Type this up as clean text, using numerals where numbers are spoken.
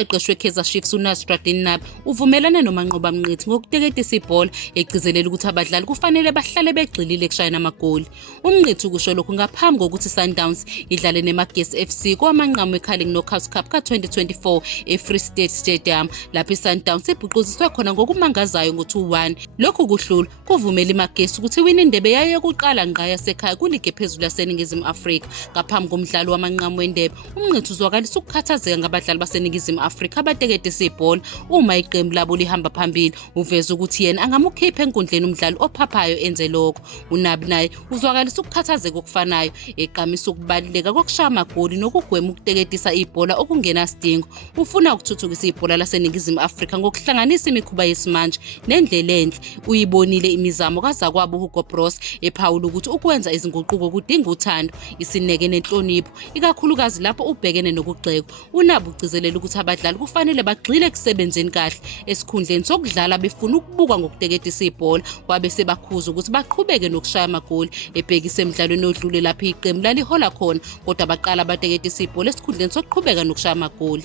umqeqeshi weKaizer Chiefs uNasruddin Nabi uvumelana noManqoba Mnqithi ngokuteketisa ibhola, egcizelela ukuthi abadlali kufanele bahlale begxilile ekushayeni amagoli. uMnqithi ukusho lokhu ngaphambi kokuthi Sundowns idlale neMagesi FC kowamanqamu weCarling Knockout Cup ka-2024 eFree State Stadium, lapho iSundowns ibhuquziswe khona ngokumangazayo ngo-2-1. Lokhu kuhlula kuvumela iMagesi ukuthi iwine indebe yayo yokuqala ngqa yasekhaya kuligi ephezulu yaseNingizimu Afrika. Ngaphambi komdlalo wamanqamu wendebe, uMnqithi uzwakalisa ukukhathazeka ngabadlali baseNingizimu Afrika abateketisa ibhola uma iqembu labo lihamba phambili. Uveza ukuthi yena angamukhipha enkundleni umdlali ophaphayo enze lokho. uNabi naye uzwakalisa ukukhathazeka okufanayo, eqamisa ukubaluleka kokushaya amagoli nokugwema ukuteketisa ibhola okungenasidingo. Ufuna ukuthuthukisa ibhola laseNingizimu Afrika ngokuhlanganisa imikhuba yesimanje nendlela enhle. Uyibonile imizamo kazakwabo uHugo Broos ephawula ukuthi ukwenza izinguquko kudinga uthando, isineke nenhlonipho, ikakhulukazi lapho ubhekene nokugxekwa. uNabi ugcizelela ukuthi abadlali kufanele bagxile ekusebenzeni kahle esikhundleni sokudlala befuna ukubukwa ngokuteketisa ibhola. Wabe sebakhuza ukuthi baqhubeke nokushaya amagoli, ebhekise emidlalweni odlule lapho iqembu lalihola khona, kodwa baqala bateketisa ibhola esikhundleni sokuqhubeka nokushaya amagoli.